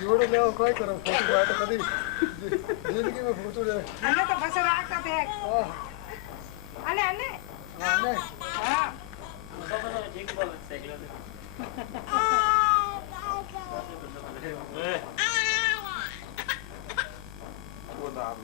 जोड़े ले काय करो फोटो बात कभी जिंदगी में फोटो ले अन्ने तो बस राखता थे अन्ने अन्ने अन्ने हां ठीक बोल साइकिल वो दाब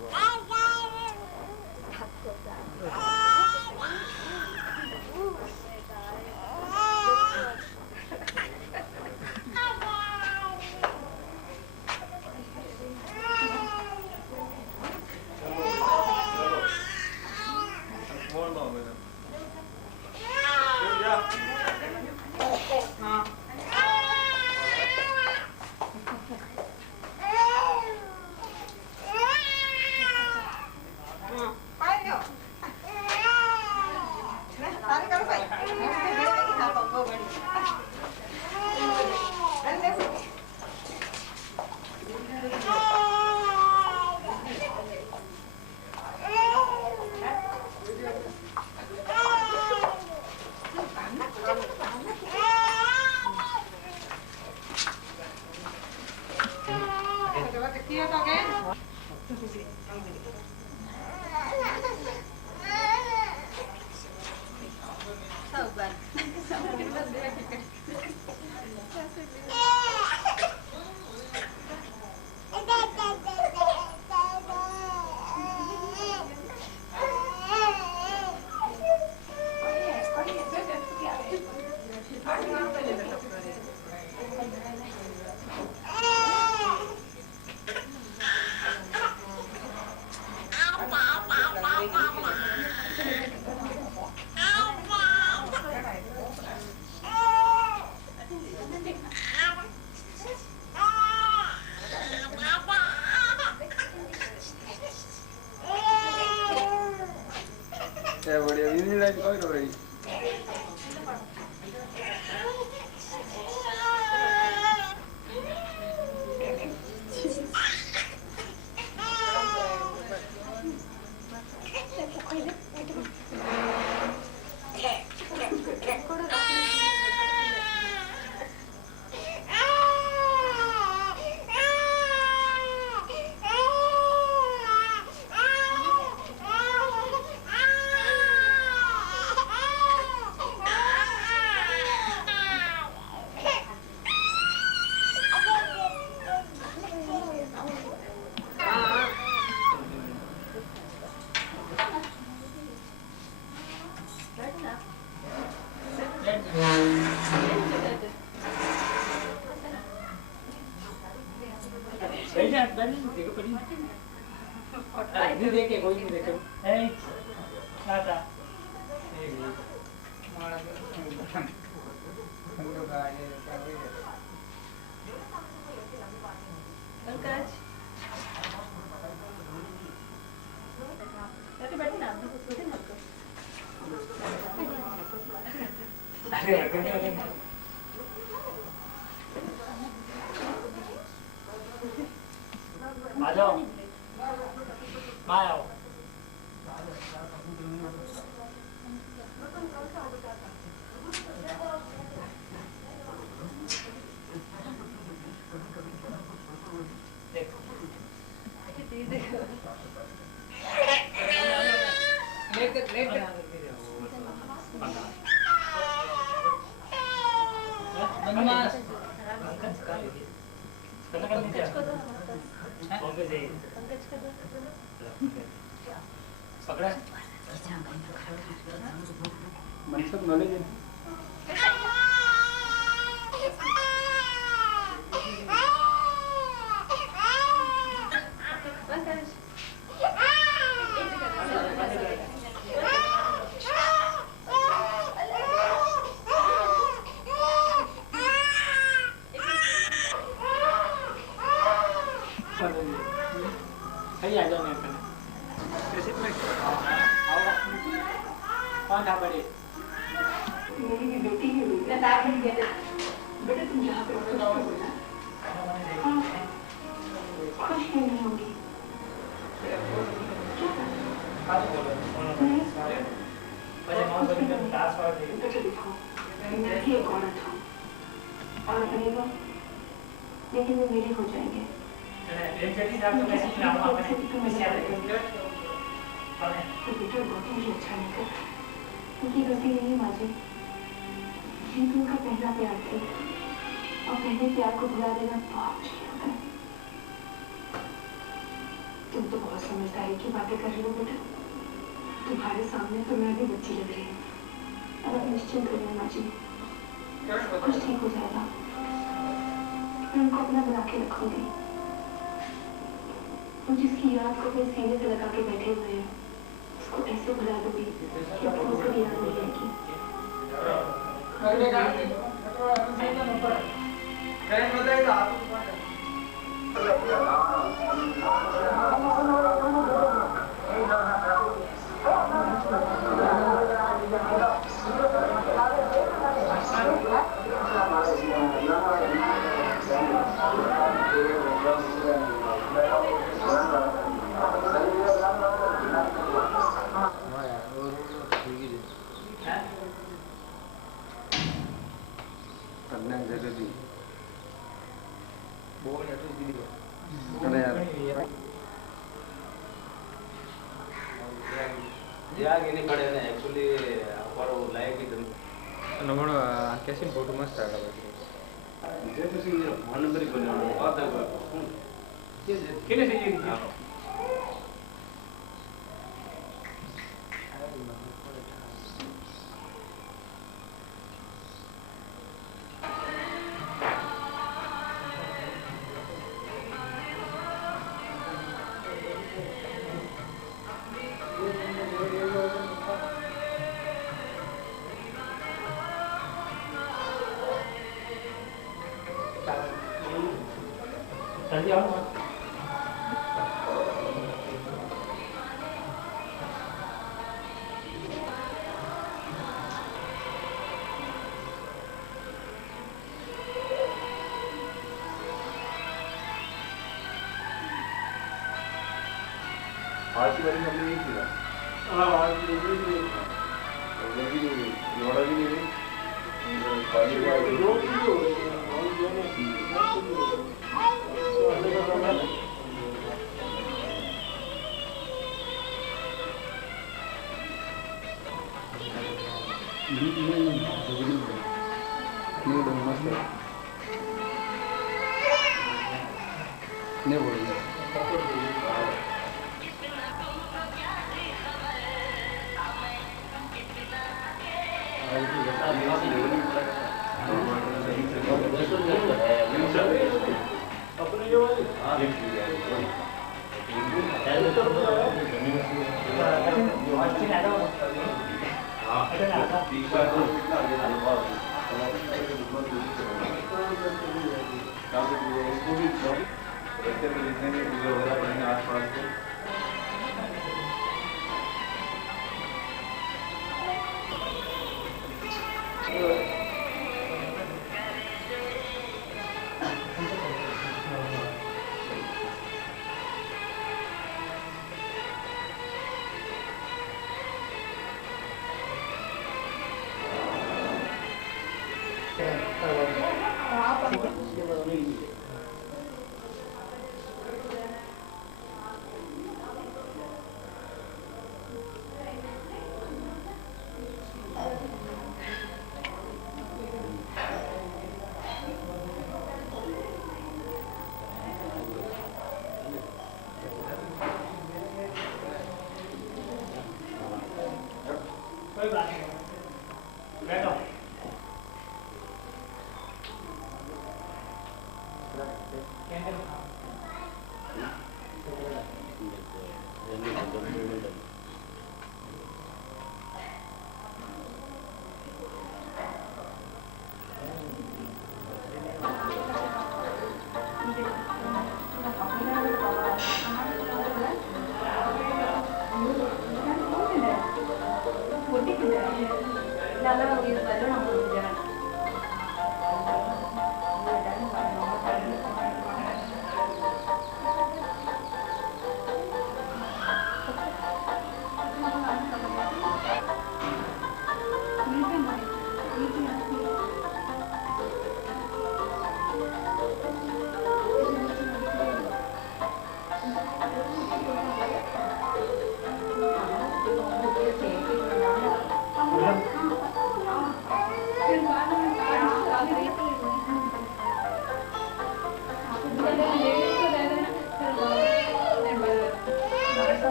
बढ़िया विधि लाइन कोई रो रही नहीं देखे कोई नहीं देखे ए नाता मारा हमको गाड़ी पंकज बैठे ना बैठे मत अरे अरे आ जाओ आओ मनसुख नॉलेज कौन था बड़े मेरी बेटी है बेटा तुम जहाँ पे खुश नहीं होगी दोस्ती करनी तो चल दिखाओ मैं भी एक औरत हूँ और अपने वो लेकिन वो मेरे हो जाएंगे तो बेटा बहुत मुझे अच्छा नहीं कर उनकी गलती नहीं माँ जी ये तो उनका पहला प्यार थे और पहले प्यार को भुला देना बहुत मुश्किल होता है तुम तो बहुत समझदारी की बातें कर रही हो बेटा तुम्हारे सामने तो मैं भी बच्ची लग रही हूँ अब आप निश्चिंत रहिए माँ जी कुछ ठीक हो जाएगा मैं उनको अपना बना के रखूंगी और जिसकी याद को अपने सीने से लगा के बैठे हुए हैं उसको ऐसे भुला दूंगी कि अपनों को भी याद नहीं रहेगी कैसे फोटो मस्त आ रहा है आज की बारी में हमने यही किया आज भी नहीं लोड़ा भी नहीं नहीं बोलेंगे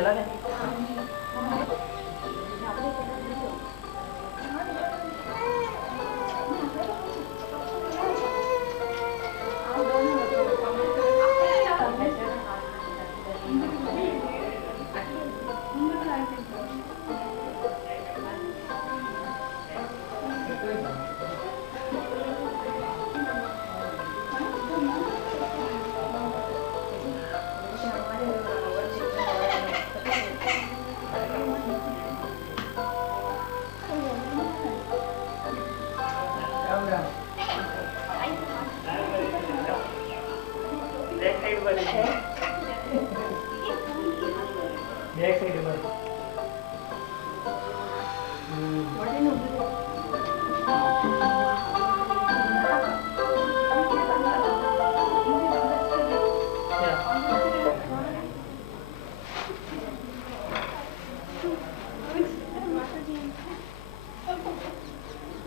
चला गया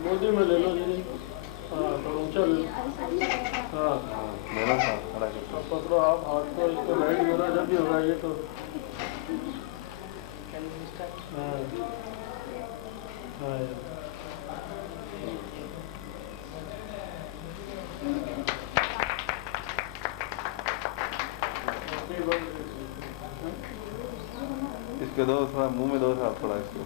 मोदी में ले लो जी। हाँ तो ऊंचा ले लो। हाँ मेरा था खड़ा कर अब पकड़ो आप हाथ को, इसको राइट होना जब भी होगा ये तो। हाँ हाँ इसके दो थोड़ा मुंह में दो थोड़ा इसको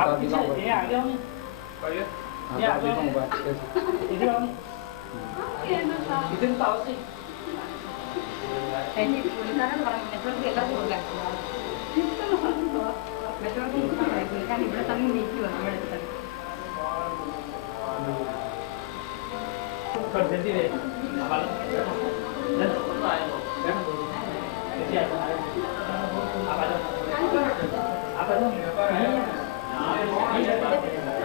apa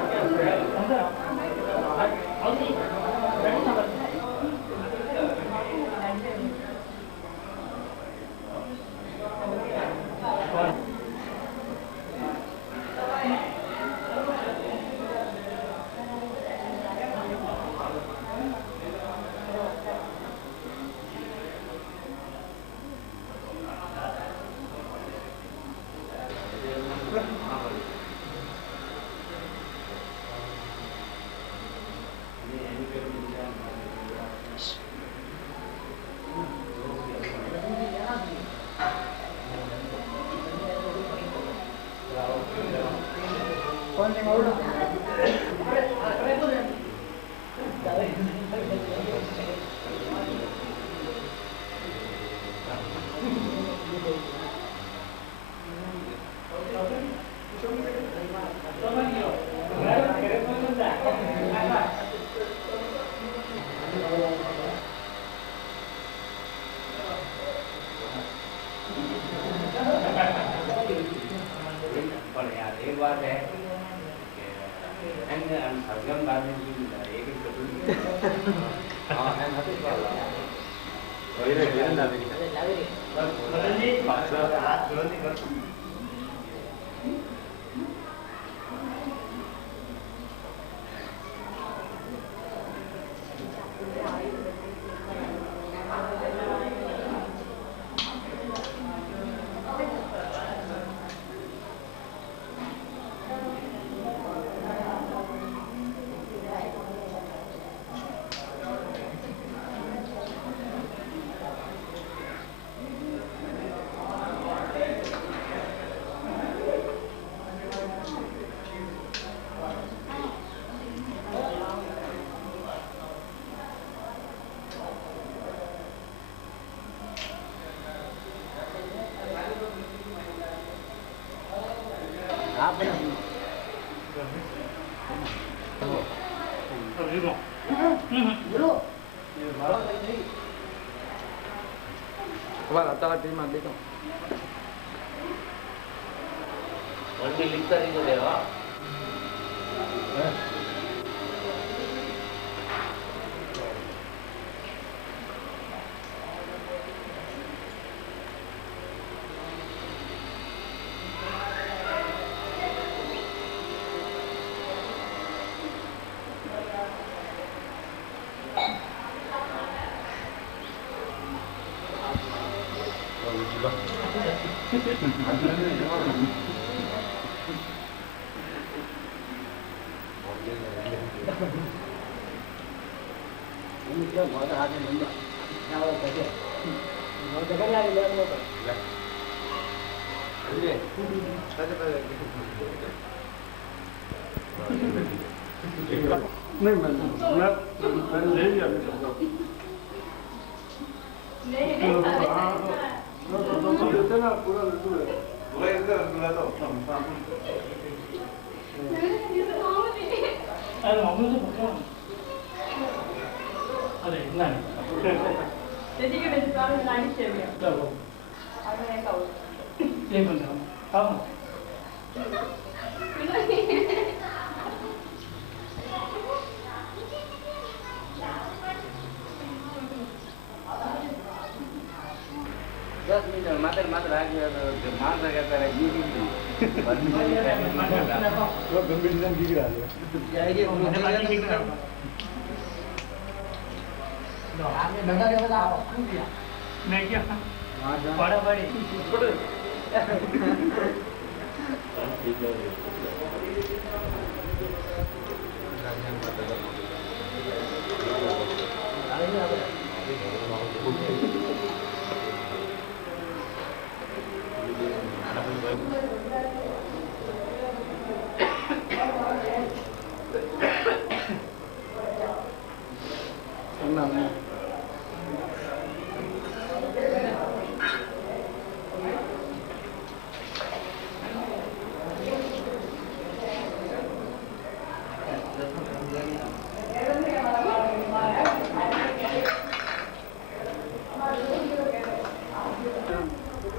पर यार एक बात है एंड सरगम बाद में भी एक एक कटोरी हां है ना तो वही रे ना बदल जी हाथ जल्दी कर Kemarin antara di mana itu? Multi लिखता नहीं देगा नहीं मैं ले लिया पूरा इधर रखना तो अरे मम्मी से पूछो अरे इतना Jadi kita selalu nangis ya, Bia. चलो Aku yang tahu. एक मिनट आओ दस मिनट मात्र आगे मान सकता है ये वो गंभीर डिजाइन की गिरा दिया मैं क्या बड़ा बड़ी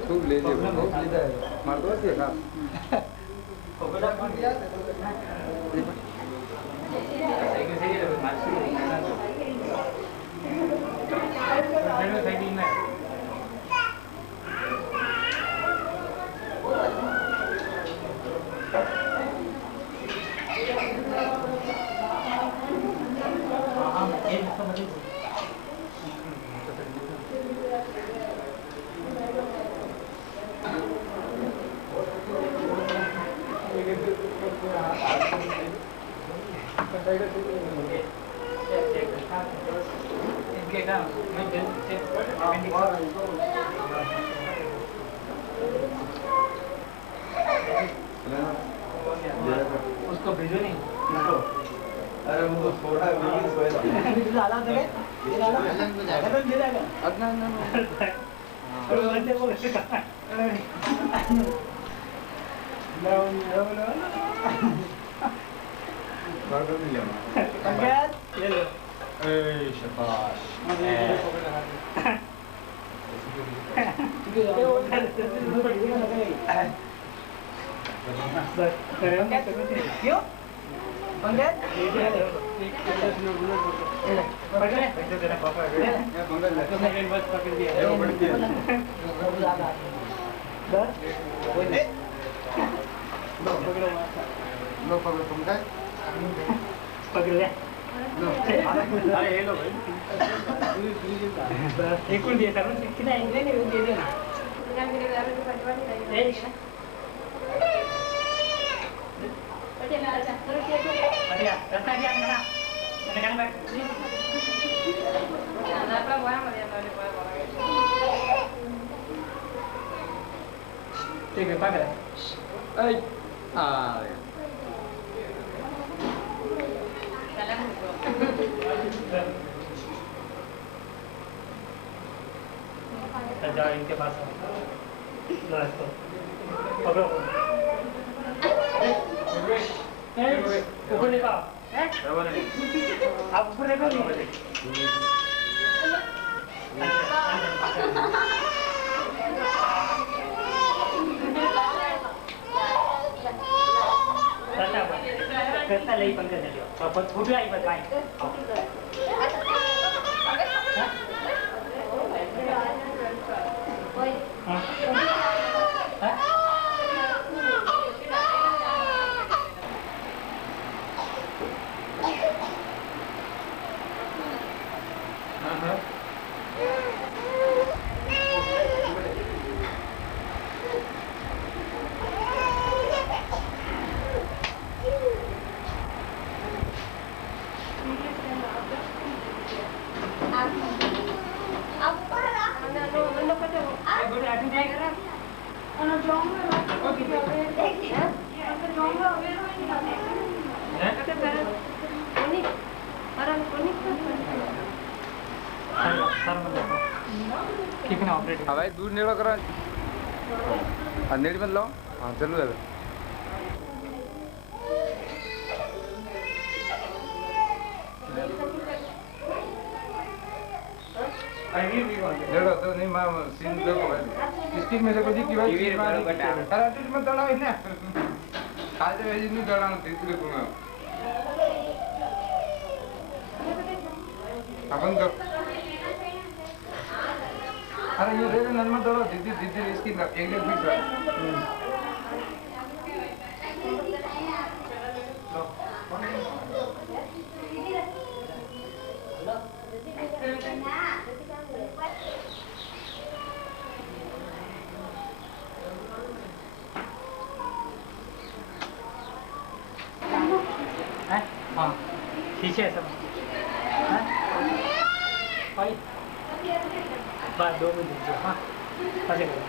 खूब ले ले मार दो से का चलेगा उसको भेजो नहीं उसको अरे वो तो छोटा बिल्कुल सोएगा डाला दे डाला खत्म दे देगा अदना ना और बंदे को कैसे करना लो बर्गर नहीं लेना पंकज ये लो ए शाबाश क्यों पंकज लो पकड़ तुम का पकड़ ले अरे ये लो भाई एक और दिया था ना कितना इंग्लिश नहीं दे देना अरे रास्ता क्या करना मैंने कहना बैठ ठीक है पकड़ ए आ जाओ इनके पास लो इसको पकड़ो ऊपर निकाल आप ऊपर देखो करता ले पंकज ने लियो पर फूट आई बताएं हाँ भाई दूर नेड़ा करा नेड़ी मत लाओ हाँ चलो चलो नेड़ा तो नहीं मां सीन देखो भाई स्टिक में से कोई की भाई अरे तू मत दौड़ाओ ना आज वैसे नहीं दौड़ाना तीसरे को में अपन तो अरे ये रे नरमा दौड़ो दीदी दीदी इसकी एक एक फिक्स है हाँ ठीक है सब बात 2 मिनट हाँ ऐसे करो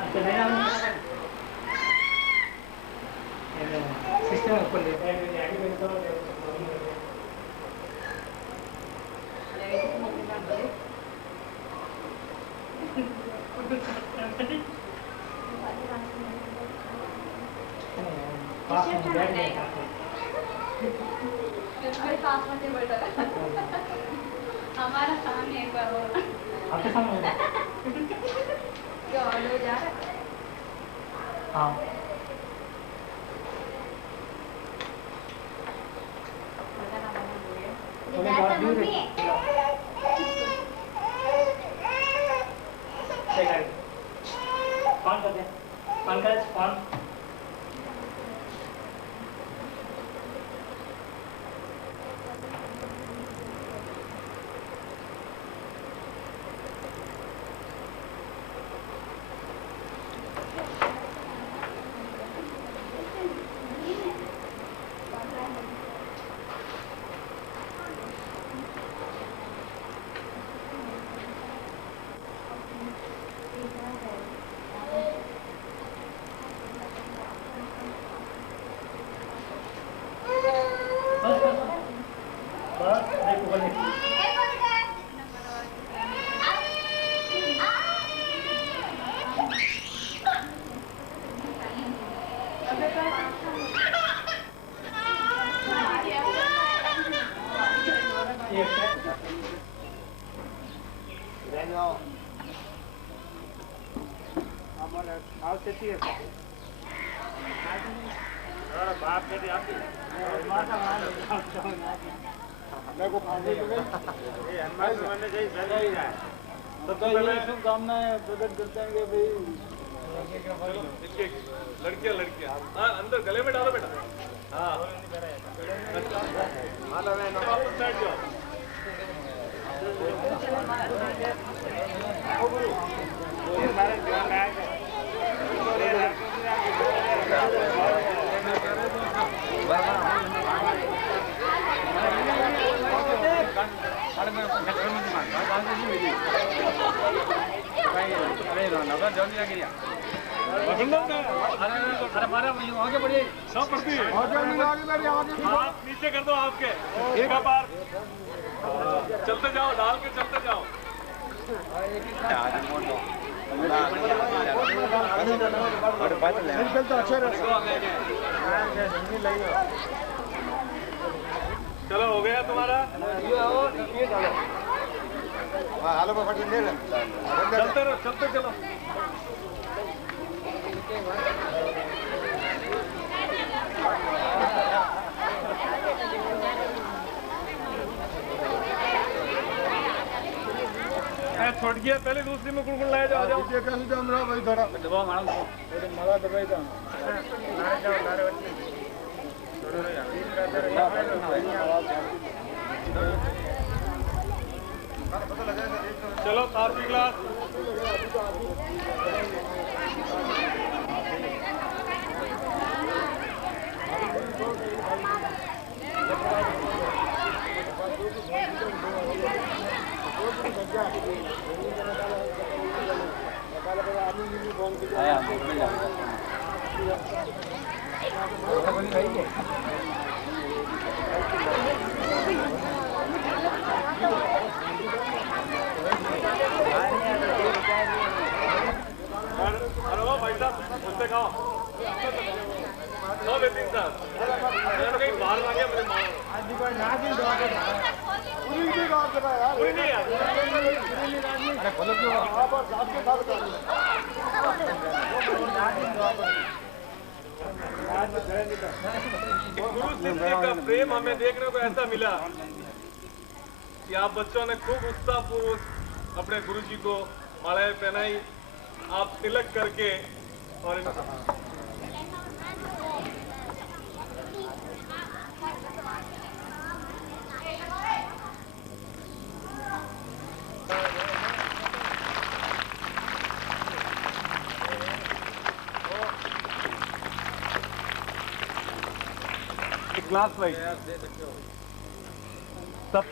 अच्छा मेरा सिस्टम ऊपर ले हमारा सामने एक बार और आपके सामने होगा क्या ऑर्डर जा रहा है हाँ कौन करते पंकज कौन हमारा खास खेती है बाप के लिए आपकी मैं को फांसी में ये हनुमान समझने चाहिए सर नहीं जाए सबसे पहले शुभकामनाएं प्रकट करते हैं कि भाई लड़कियां लड़कियां हाँ अंदर गले में डालो बेटा हाँ वापस साइड जाओ आगे बढ़िए सब पड़ती है हाथ नीचे कर दो आपके एक बार चलते जाओ डाल के चलते जाओ चलो हो गया तुम्हारा चलते रहो चलते चलो छोड़ गया पहले दूसरी में कुड़कुड़ लाया जाओ जाओ ये कैसे जम रहा भाई थोड़ा दबाओ मारो मरा दबाई था चलो 7वीं क्लास अरे वो भाई साहब मुझसे खाओ 100 बेटी साहब मैंने कहीं बाहर आ गया मुझे मारो पूरी नहीं यार अरे बोलो क्यों आप आपके साथ कर गुरु शिष्य का प्रेम हमें देखने को ऐसा मिला कि आप बच्चों ने खूब उत्साहपूर्वक अपने गुरु जी को मालाएं पहनाई आप तिलक करके और क्लास वाइज सब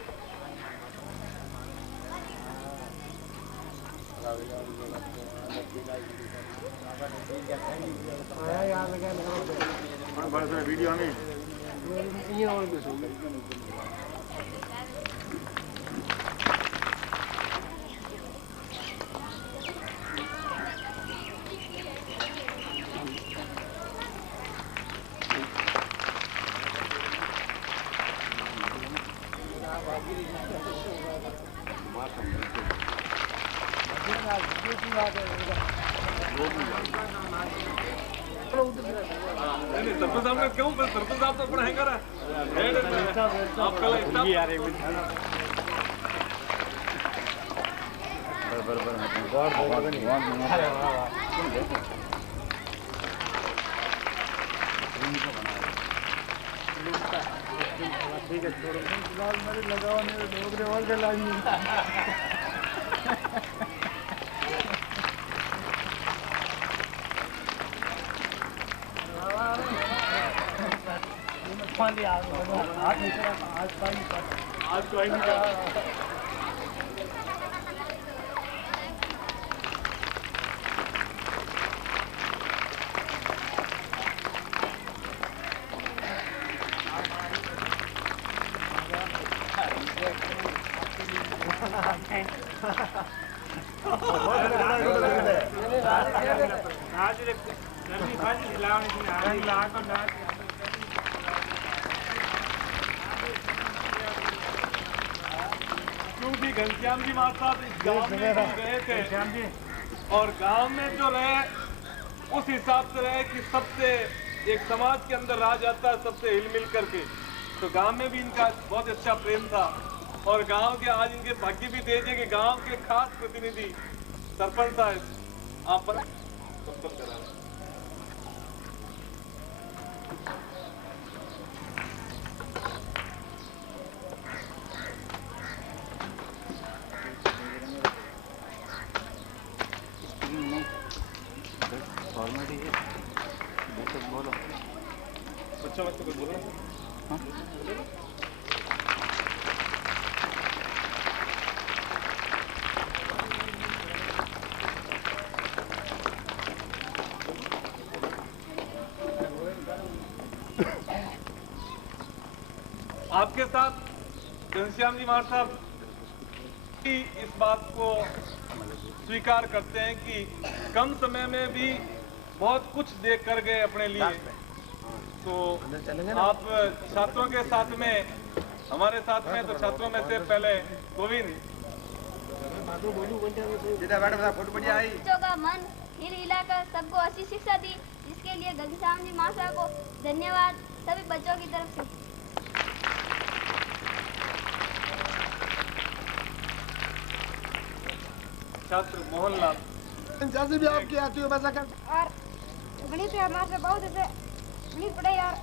वीडियो में सरपंच साहब ने क्यों सरपंच साहब तो अपना हैंगर है आप कल इतना ठीक है छोड़ो फिलहाल मेरे लगाओ मेरे डोगरे और के लाइन आज तो आई नहीं क्योंकि घनश्याम जी महाराज साहब इस गांव में गए थे और गांव में जो रहे उस हिसाब से रहे कि सबसे एक समाज के अंदर राज आता है सबसे हिल-मिल करके। तो गांव में भी इनका बहुत अच्छा प्रेम था और गांव के आज इनके भाग्य भी दे दिए कि गांव के खास प्रतिनिधि सरपंच साहब आप पर संपर्क करा। बच्चों में तो कुछ बोलो। आपके साथ घनश्याम जी महार साहब इस बात को स्वीकार करते हैं कि कम समय में भी बहुत कुछ देख कर गए अपने लिए। तो आप छात्रों के साथ में हमारे साथ में तो छात्रों में से पहले गोविंद बच्चों का मन हिल हिलाकर सबको अच्छी शिक्षा दी, जिसके लिए घनश्याम जी महाशय को धन्यवाद सभी बच्चों की तरफ से। छात्र मोहनलाल जैसे भी आपके आती हो वैसा कर। और गणित है हमारे से बहुत ऐसे गणित पढ़ाई और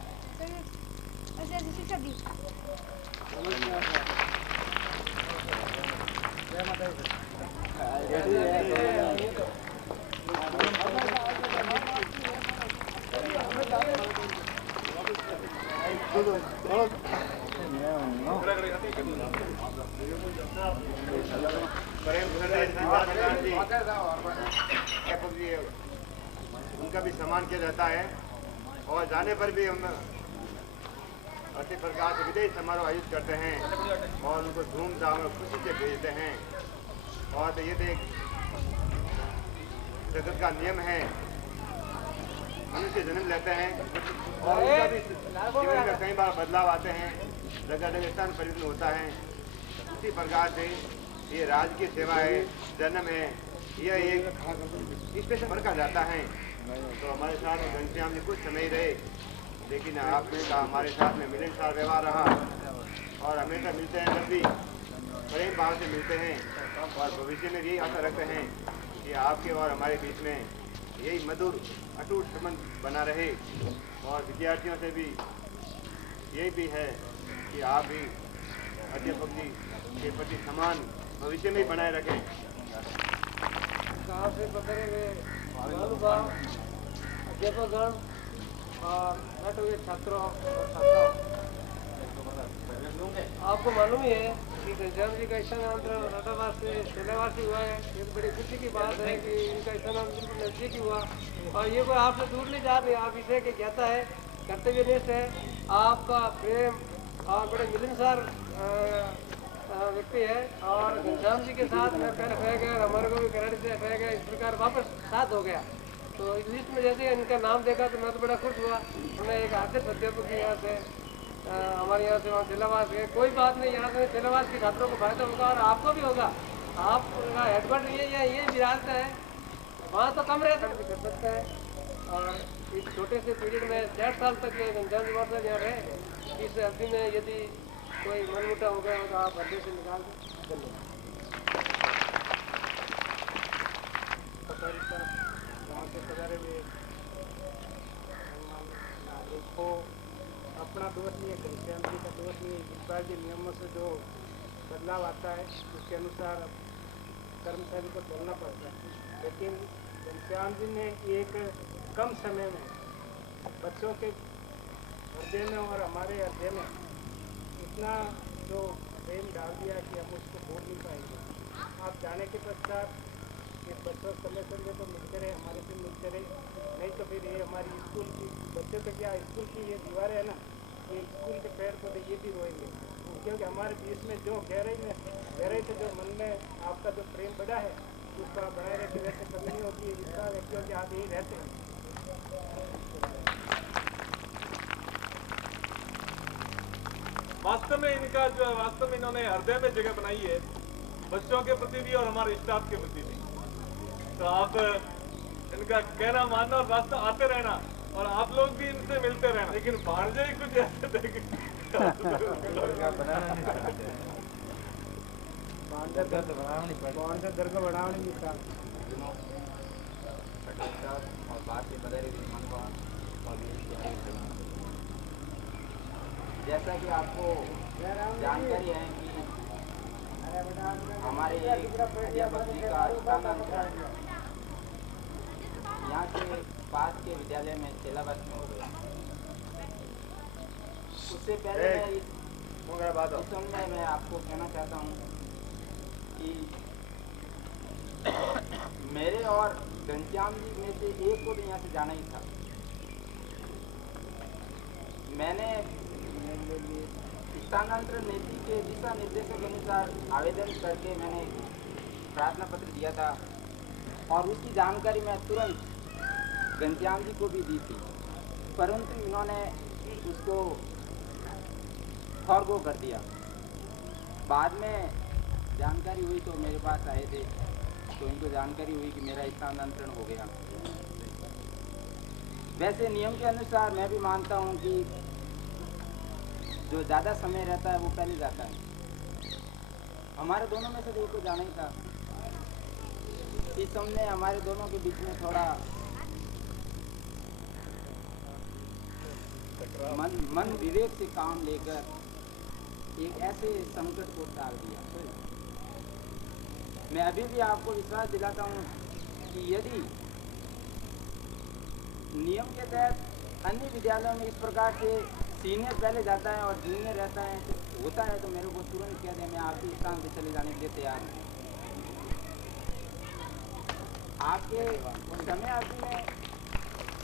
ऐसे ऐसी शिक्षा दी। उनका भी सम्मान किया जाता है और जाने पर भी हम अच्छे प्रकार से विदेश समारोह आयोजित करते हैं और उनको धूमधाम और खुशी से भेजते हैं। और तो ये देख जगत का नियम है, मनुष्य जन्म लेते हैं और उनका भी जीवन में कई बार बदलाव आते हैं, जगह जगह स्थान परिवर्तन होता है। उसी प्रकार से ये राजकीय सेवा है, जन्म है, यह एक स्पेशल वर्क जाता है। तो हमारे साथ घनश्याम जी कुछ समय रहे, लेकिन आपका हमारे साथ में मिलनसार व्यवहार रहा और हमेशा मिलते हैं, जब भी प्रेम भाव से मिलते हैं और भविष्य में यही आशा रखते हैं कि आपके और हमारे बीच में यही मधुर अटूट संबंध बना रहे। और विद्यार्थियों से भी यही भी है कि आप भी अध्यापक जी के प्रति समान भविष्य में बनाए रखें। गाँव से पकड़े हुए महानुभाव अध्यापकगण और बैठे हुए छात्रों और छात्राओं, आपको मालूम ही है कि घनश्याम जी का स्थानांतरण राटावास से शेलावास से हुआ है। एक बड़ी खुशी की बात है कि इनका स्थानांतरण बिल्कुल नजदीक हुआ और ये कोई आपसे दूर नहीं जा रहे, आप इसे के ज्ञाता है, कर्तव्यनिष्ठ है, आपका प्रेम और बड़े मिलनसार व्यक्ति है। और घनश्याम जी के साथ में पहले रह गया, हमारे को भी कराटे से रह गया, इस प्रकार वापस साथ हो गया। तो इस लिस्ट में जैसे इनका नाम देखा तो मैं तो बड़ा खुश हुआ। उन्हें एक आदर्श अध्यापक के यहाँ से हमारे यहाँ से वहाँ शेलावास है, कोई बात नहीं, यहाँ से शेलावास के छात्रों को फायदा होगा और आपको भी होगा। आपका हेडक्वार्टर ये विरासत है, वहाँ तो कम रहता भी कर सकता है। और इस छोटे से पीरियड में 60 साल तक ये घनश्याम जी महाशय यहाँ रहे। इस अवधि में यदि कोई मनमुटा हो गया तो आप हृदय से निकाल दें। गाँव से पधारे हुए को अपना दोष नहीं है, घनश्याम जी का दोष नहीं है। इस बार के नियमों से जो बदलाव आता है उसके अनुसार कर्मचारी को चलना पड़ता है। लेकिन घनश्याम जी ने एक कम समय में बच्चों के हृदय में और हमारे हृदय में इतना जो प्रेम डाल दिया कि हम उसको भूल नहीं पाएंगे। आप जाने के पश्चात ये बच्चों समय समय तो मिलते रहे, हमारे से मिलते रहे, नहीं तो फिर ये हमारी स्कूल की बच्चों तो क्या स्कूल की ये दीवारें है ना, ये स्कूल के पेड़ पौधे ये भी रोएंगे, क्योंकि हमारे बीच में जो गहराई से जो मन में आपका जो प्रेम बढ़ा है उसको आप बनाए रहते, वैसे कमी नहीं होती है। जितना व्यक्तियों के आप यही रहते हैं। वास्तव में इनका जो वास्तव में इन्होंने हृदय में जगह बनाई है, बच्चों के प्रति भी और हमारे स्टाफ के प्रति भी। तो आप इनका कहना मानना और रास्ता आते रहना और आप लोग भी इनसे मिलते रहना। लेकिन भांजे ही कुछ ऐसे देखे जैसा कि आपको जानकारी है कि हमारे अध्यापक जी का स्थानांतरण यहाँ के पास के विद्यालय में सिलेबस में हो गया। उससे पहले इस समय मैं आपको कहना चाहता हूँ कि मेरे और घनश्याम जी में से एक को तो यहाँ से जाना ही था। मैंने स्थानांतरण नीति के दिशा निर्देशों के अनुसार आवेदन करके मैंने प्रार्थना पत्र दिया था और उसकी जानकारी मैं तुरंत घनश्याम जी को भी दी थी, परंतु इन्होंने उसको फॉरगो कर दिया। बाद में जानकारी हुई तो मेरे पास आए थे, तो इनको जानकारी हुई कि मेरा स्थानांतरण हो गया। वैसे नियम के अनुसार मैं भी मानता हूँ कि जो ज़्यादा समय रहता है वो पहले जाता है। हमारे दोनों में से एक को जाना ही था। इस समय हमारे दोनों के बीच में थोड़ा मन विवेक से काम लेकर एक ऐसे संकट को टाल दिया। मैं अभी भी आपको विश्वास दिलाता हूँ कि यदि नियम के तहत अन्य विद्यालयों में इस प्रकार से सीनियर पहले जाता है और जूनियर रहता है होता है तो मेरे को तुरंत कह दें, मैं आपके स्थान पे चले जाने के लिए तैयार हूँ। आपके समय अवधि में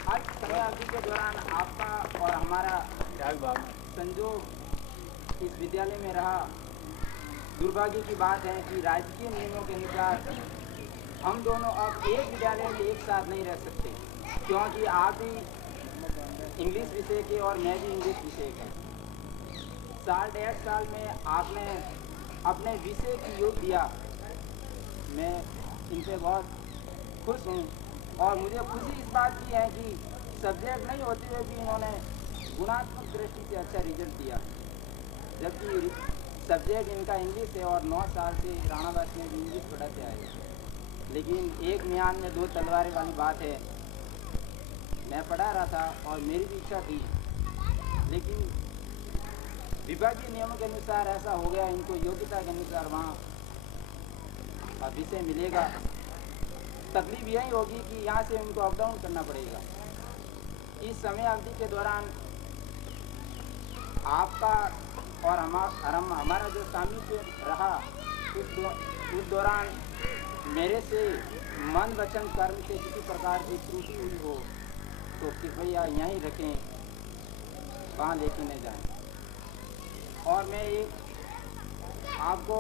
हर समय अवधि के दौरान आपका और हमारा संजोग इस विद्यालय में रहा। दुर्भाग्य की बात है कि राजकीय नियमों के अनुसार हम दोनों अब एक विद्यालय में एक साथ नहीं रह सकते, क्योंकि आप भी इंग्लिश विषय के और मैं भी इंग्लिश विषय का। साल 1.5 साल में आपने अपने विषय की योग दिया। मैं इनसे बहुत खुश हूँ और मुझे खुशी इस बात की है कि सब्जेक्ट नहीं होते हुए भी इन्होंने गुणात्मक दृष्टि से अच्छा रिजल्ट दिया, जबकि सब्जेक्ट इनका इंग्लिश है और 9 साल से राणावास में भी इंग्लिश पढ़ाते आए। लेकिन एक म्यान में 2 तलवारें वाली बात है। मैं पढ़ा रहा था और मेरी भी इच्छा थी, लेकिन विभागीय नियमों के अनुसार ऐसा हो गया, इनको योग्यता के अनुसार वहाँ विषय मिलेगा। तकलीफ यही होगी कि यहाँ से उनको अप डाउन करना पड़ेगा। इस समय अवधि के दौरान आपका और हमारा जो सामिप्य रहा, उस दौरान मेरे से मन वचन कर्म से किसी प्रकार की त्रुटि हुई हो तो कृपया यहीं रखें, वहाँ लेके न जाएं। और मैं एक आपको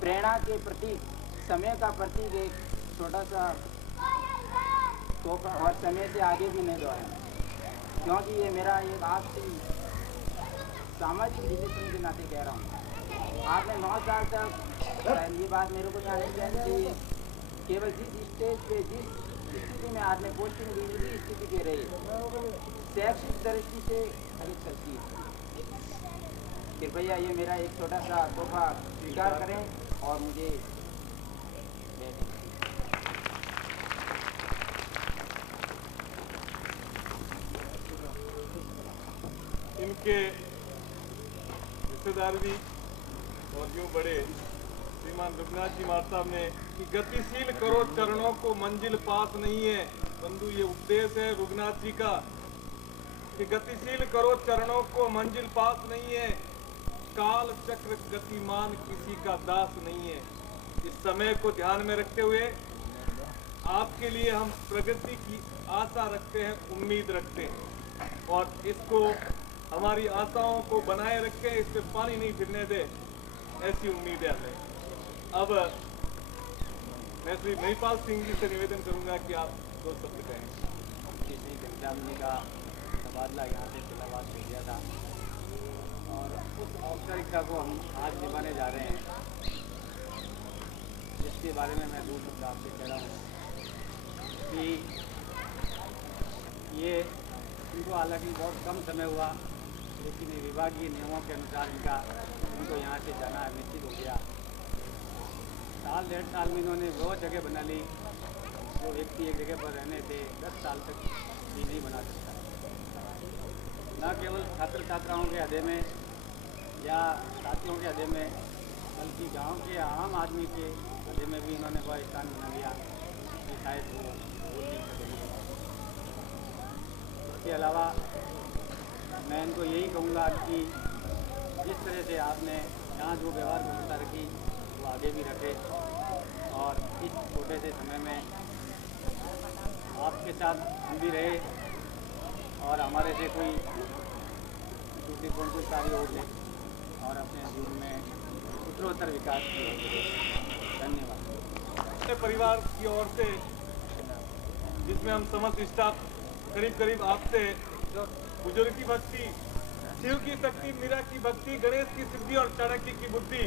प्रेरणा के प्रतीक, समय का प्रतीक एक छोटा सा तोहफा और समय से आगे भी नहीं दोहराएं, क्योंकि ये मेरा एक आपसी सामाजिक रिलेशन के नाते कह रहा हूँ। आपने 9 साल तक ये बात मेरे को यहाँ नहीं कहनी चाहिए, केवल जिस स्टेज पे जिस स्थिति में आपने पोस्टिंग ली उसी स्थिति के रहे, शैक्षिक दृष्टि से अधिक चलती है। कृपया ये मेरा एक छोटा सा तोहफा स्वीकार करें और मुझे इनके रिश्तेदार भी और यूँ बड़े श्रीमान रघुनाथ जी महाराज साहब ने कि गतिशील करो चरणों को मंजिल पास नहीं है। बंधु ये उपदेश है रघुनाथ जी का कि गतिशील करो चरणों को मंजिल पास नहीं है। काल चक्र गतिमान किसी का दास नहीं है। इस समय को ध्यान में रखते हुए आपके लिए हम प्रगति की आशा रखते हैं, उम्मीद रखते हैं और इसको हमारी आशाओं को बनाए रखें, इस पे पानी नहीं फिरने दे, ऐसी उम्मीद है हमें। अब मैं श्री महिपाल सिंह जी से निवेदन करूंगा कि आप 2 शब्द कहें। श्री घनश्याम जी का तबादला यहाँ से इलाहाबाद से किया था और उस औपचारिकता को हम आज निभाने जा रहे हैं। जिसके बारे में मैं दो शब्द आपसे कह रहा हूँ कि ये इनको हालांकि बहुत कम समय हुआ, लेकिन विभागीय नियमों के अनुसार इनको यहाँ से जाना निश्चित हो गया। साल 1.5 साल में इन्होंने वो जगह बना ली जो व्यक्ति एक जगह पर रहने थे 10 साल तक भी नहीं बना सकता। न केवल छात्र छात्राओं के हृदय में या साथियों के हृदय में, बल्कि गांव के आम आदमी के हृदय में भी इन्होंने वह स्थान बना लिया कि शायद वो भूल नहीं सकेंगे। इसके अलावा मैं इनको यही कहूँगा कि जिस तरह से आपने यहाँ जो व्यवहार व्यवस्था रखी वो आगे भी रखे, और इस छोटे से समय में आपके साथ हम भी रहे और हमारे से कोई दूसरी कोई कार्य हो ले और अपने जीवन में उत्तरोत्तर विकास की। धन्यवाद। परिवार की ओर से, जिसमें हम समस्त स्टाफ करीब आपसे बुजुर्ग की भक्ति, शिव की शक्ति, मीरा की भक्ति, गणेश की सिद्धि और चाणक्य की बुद्धि